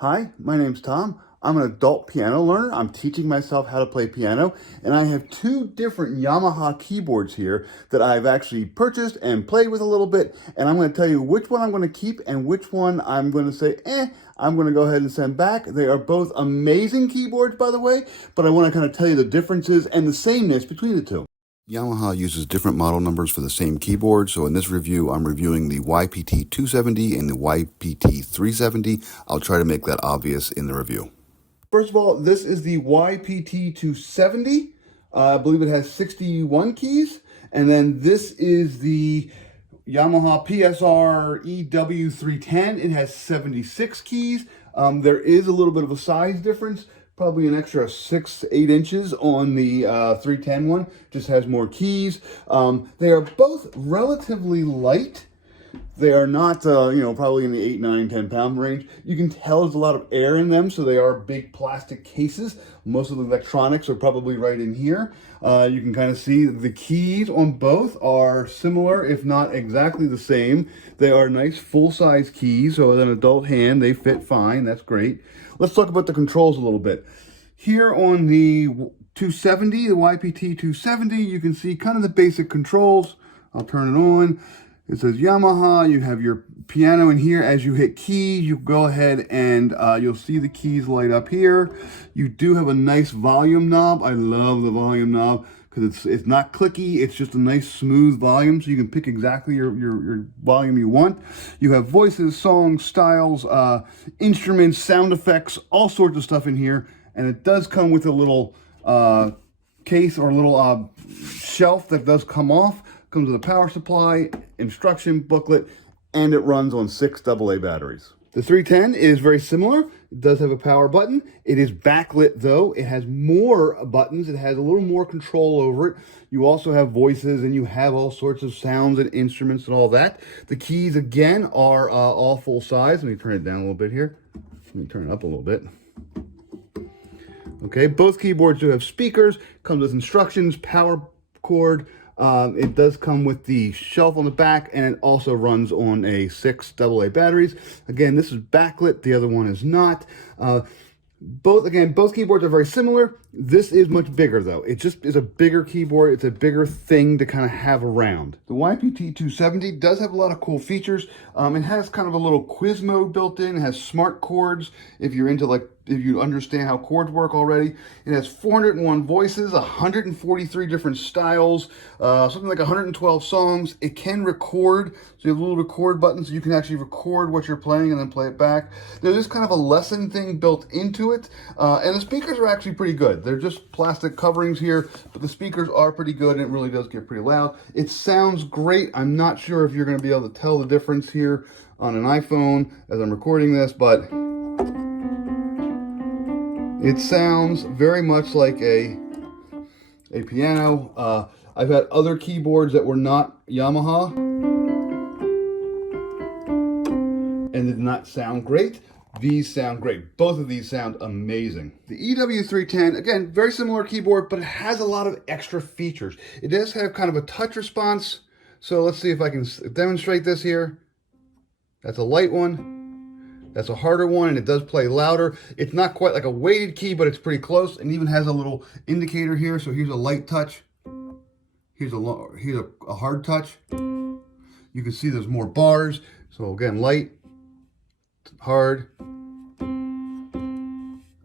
Hi, my name's Tom. I'm an adult piano learner. I'm teaching myself how to play piano, and I have two different Yamaha keyboards here that I've actually purchased and played with a little bit, and I'm going to tell you which one I'm going to keep and which one I'm going to say, I'm going to go ahead and send back. They are both amazing keyboards, by the way, but I want to kind of tell you the differences and the sameness between the two. Yamaha uses different model numbers for the same keyboard, so in this review I'm reviewing the YPT 270 and the YPT 370. I'll try to make that obvious in the review. First of all, this is the YPT 270. I believe it has 61 keys, and then this is the Yamaha PSR EW 310. It has 76 keys. There is a little bit of a size difference. Probably an extra 6 to 8 inches on the 310 one. Just has more keys. They are both relatively light. They are not, probably in the 8, 9, 10 pound range. You can tell there's a lot of air in them, so they are big plastic cases. Most of the electronics are probably right in here. You can kind of see the keys on both are similar, if not exactly the same. They are nice full-size keys, so with an adult hand, they fit fine. That's great. Let's talk about the controls a little bit. Here on the 270, the YPT 270, you can see kind of the basic controls. I'll turn it on. It says Yamaha. You have your piano in here. As you hit keys, you go ahead and you'll see the keys light up here. You do have a nice volume knob. I love the volume knob because it's not clicky. It's just a nice smooth volume, so you can pick exactly your volume you want. You have voices, songs, styles, instruments, sound effects, all sorts of stuff in here. And it does come with a little case or a little shelf that does come off. Comes with a power supply, instruction booklet, and it runs on 6 AA batteries. The 310 is very similar. It does have a power button. It is backlit though. It has more buttons. It has a little more control over it. You also have voices and you have all sorts of sounds and instruments and all that. The keys again are all full size. Let me turn it down a little bit here. Let me turn it up a little bit. Okay, both keyboards do have speakers. Comes with instructions, power cord. It does come with the shelf on the back, and it also runs on a 6 AA batteries. Again, this is backlit. The other one is not. Both keyboards are very similar. This is much bigger though. It just is a bigger keyboard. It's a bigger thing to kind of have around. The YPT 270 does have a lot of cool features. It has kind of a little quiz mode built in. It has smart chords if you're into if you understand how chords work already. It has 401 voices, 143 different styles, something like 112 songs. It can record, so you have a little record button so you can actually record what you're playing and then play it back. There is kind of a lesson thing built into it, and the speakers are actually pretty good. They're just plastic coverings here, but the speakers are pretty good and it really does get pretty loud. It sounds great. I'm not sure if you're going to be able to tell the difference here on an iPhone as I'm recording this, but it sounds very much like a piano. I've had other keyboards that were not Yamaha and did not sound great. These sound great. Both of these sound amazing. The EW 310, again, very similar keyboard, but it has a lot of extra features. It does have kind of a touch response. So let's see if I can demonstrate this here. That's a light one. That's a harder one, and it does play louder. It's not quite like a weighted key, but it's pretty close, and even has a little indicator here. So here's a light touch. Here's a hard touch. You can see there's more bars. So again, light, hard.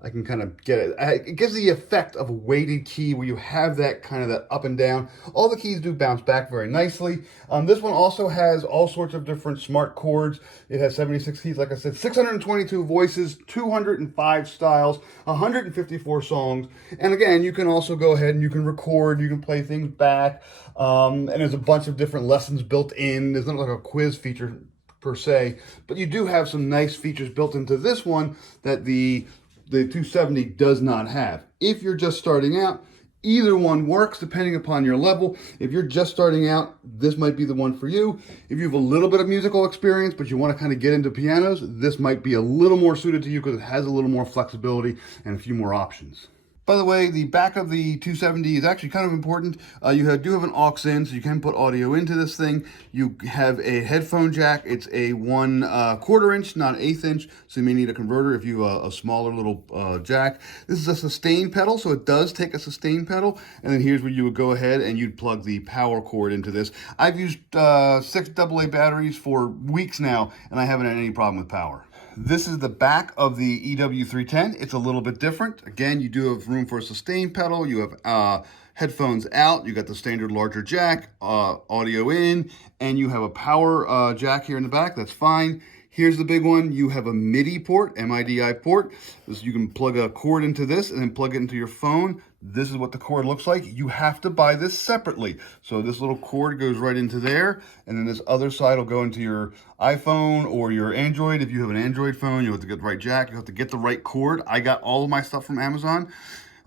I can kind of get it. It gives the effect of a weighted key where you have that kind of that up and down. All the keys do bounce back very nicely. This one also has all sorts of different smart chords. It has 76 keys, like I said, 622 voices, 205 styles, 154 songs. And again, you can also go ahead and you can record, you can play things back. And there's a bunch of different lessons built in. There's not like a quiz feature per se, but you do have some nice features built into this one that the 270 does not have. If you're just starting out, either one works depending upon your level. If you're just starting out, this might be the one for you. If you have a little bit of musical experience, but you want to kind of get into pianos, this might be a little more suited to you because it has a little more flexibility and a few more options. By the way, the back of the 270 is actually kind of important. You do have an aux in, so you can put audio into this thing. You have a headphone jack. It's a 1/4 inch, not 1/8 inch, so you may need a converter if you have a smaller little jack. This is a sustain pedal, so it does take a sustain pedal. And then here's where you would go ahead and you'd plug the power cord into this. I've used 6 AA batteries for weeks now, and I haven't had any problem with power. This is the back of the EW310. It's a little bit different. Again, you do have room for a sustain pedal. You have headphones out. You got the standard larger jack, audio in, and you have a power jack here in the back. That's fine. Here's the big one. You have a MIDI port, MIDI port. So you can plug a cord into this and then plug it into your phone. This is what the cord looks like. You have to buy this separately. So this little cord goes right into there, and then this other side will go into your iPhone or your Android. If you have an Android phone, you have to get the right jack. You have to get the right cord. I got all of my stuff from Amazon.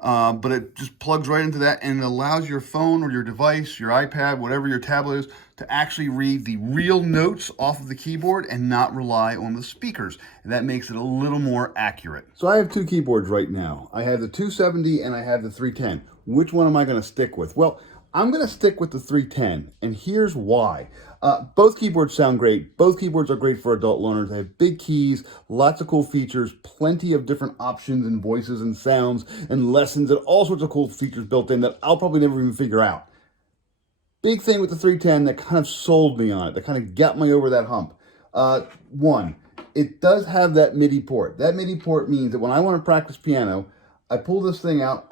But it just plugs right into that, and it allows your phone or your device, your iPad, whatever your tablet is, to actually read the real notes off of the keyboard and not rely on the speakers. And that makes it a little more accurate. So I have 2 keyboards right now. I have the 270 and I have the 310. Which one am I going to stick with? Well, I'm going to stick with the 310, and here's why. Both keyboards sound great. Both keyboards are great for adult learners. They have big keys, lots of cool features, plenty of different options and voices and sounds and lessons and all sorts of cool features built in that I'll probably never even figure out. Big thing with the 310 that kind of sold me on it, that kind of got me over that hump. One, it does have that MIDI port. That MIDI port means that when I want to practice piano, I pull this thing out,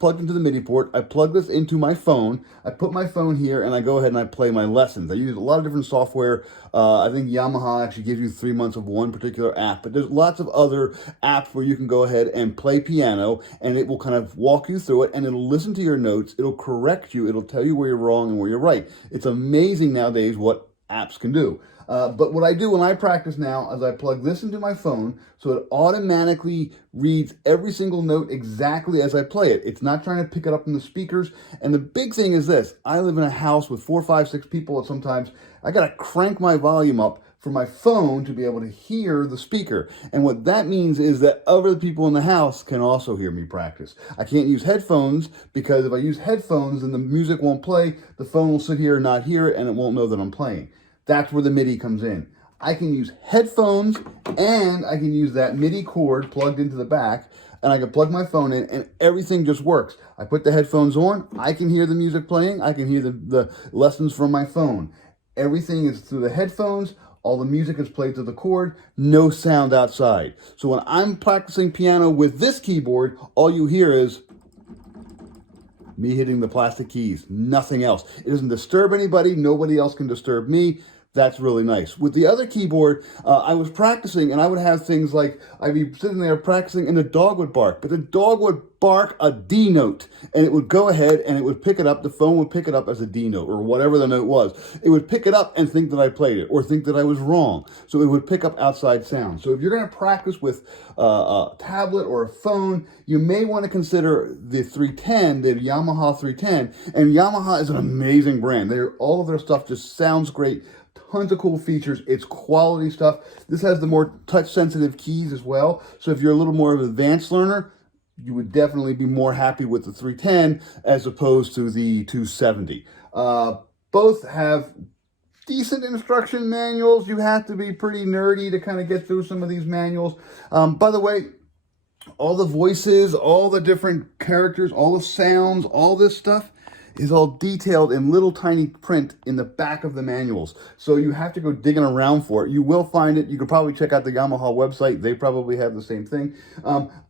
plug into the MIDI port, I plug this into my phone, I put my phone here, and I go ahead and I play my lessons. I use a lot of different software. I think Yamaha actually gives you 3 months of one particular app, but there's lots of other apps where you can go ahead and play piano, and it will kind of walk you through it, and it'll listen to your notes, it'll correct you, it'll tell you where you're wrong and where you're right. It's amazing nowadays what apps can do. But what I do when I practice now is I plug this into my phone, so it automatically reads every single note exactly as I play it. It's not trying to pick it up in the speakers. And the big thing is this: I live in a house with 4, 5, 6 people, and sometimes I got to crank my volume up for my phone to be able to hear the speaker. And what that means is that other people in the house can also hear me practice. I can't use headphones, because if I use headphones, then the music won't play, the phone will sit here and not hear it, and it won't know that I'm playing. That's where the MIDI comes in. I can use headphones, and I can use that MIDI cord plugged into the back, and I can plug my phone in, and everything just works. I put the headphones on, I can hear the music playing, I can hear the lessons from my phone. Everything is through the headphones, all the music is played through the cord, no sound outside. So when I'm practicing piano with this keyboard, all you hear is me hitting the plastic keys, nothing else. It doesn't disturb anybody, nobody else can disturb me. That's really nice. With the other keyboard, I was practicing, and I would have things like, I'd be sitting there practicing and the dog would bark, but the dog would bark a D note, and it would go ahead and it would pick it up, the phone would pick it up as a D note, or whatever the note was. It would pick it up and think that I played it, or think that I was wrong. So it would pick up outside sound. So if you're gonna practice with a tablet or a phone, you may wanna consider the 310, the Yamaha 310, and Yamaha is an amazing brand. All of their stuff just sounds great. Tons of cool features. It's quality stuff. This has the more touch-sensitive keys as well. So if you're a little more of an advanced learner, you would definitely be more happy with the 310 as opposed to the 270. Both have decent instruction manuals. You have to be pretty nerdy to kind of get through some of these manuals. By the way, all the voices, all the different characters, all the sounds, all this stuff is all detailed in little tiny print in the back of the manuals. So you have to go digging around for it. You will find it. You could probably check out the Yamaha website. They probably have the same thing.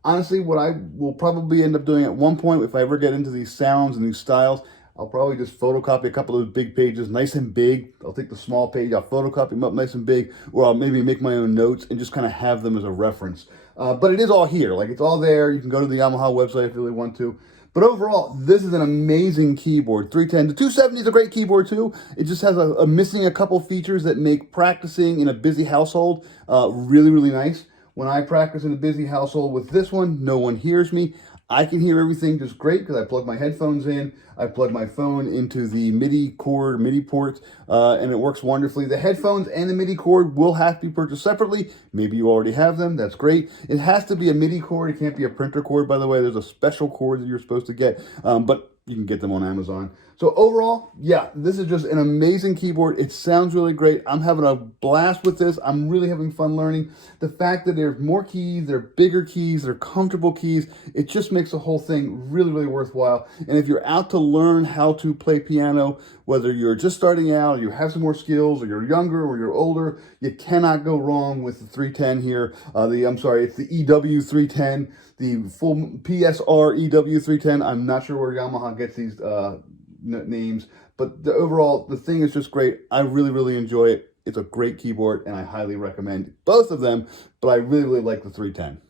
Honestly, what I will probably end up doing at one point, if I ever get into these sounds and these styles, I'll probably just photocopy a couple of those big pages, nice and big. I'll take the small page, I'll photocopy them up nice and big, or I'll maybe make my own notes and just kind of have them as a reference. But it is all here. Like, it's all there. You can go to the Yamaha website if you really want to. But overall, this is an amazing keyboard, 310. The 270 is a great keyboard too. It just has missing a couple features that make practicing in a busy household really, really nice. When I practice in a busy household with this one, no one hears me. I can hear everything just great because I plug my headphones in. I plug my phone into the MIDI cord, MIDI port, and it works wonderfully. The headphones and the MIDI cord will have to be purchased separately. Maybe you already have them. That's great. It has to be a MIDI cord. It can't be a printer cord, by the way. There's a special cord that you're supposed to get, but you can get them on Amazon. So overall, yeah, this is just an amazing keyboard. It sounds really great. I'm having a blast with this. I'm really having fun learning. The fact that there's more keys, they're bigger keys, they're comfortable keys, it just makes the whole thing really, really worthwhile. And if you're out to learn how to play piano, whether you're just starting out, or you have some more skills, or you're younger, or you're older, you cannot go wrong with the 310 here. It's the EW310, the full PSR EW310. I'm not sure where Yamaha gets these names, but the thing is just great. I really, really enjoy it. It's a great keyboard, and I highly recommend both of them, but I really, really like the 310.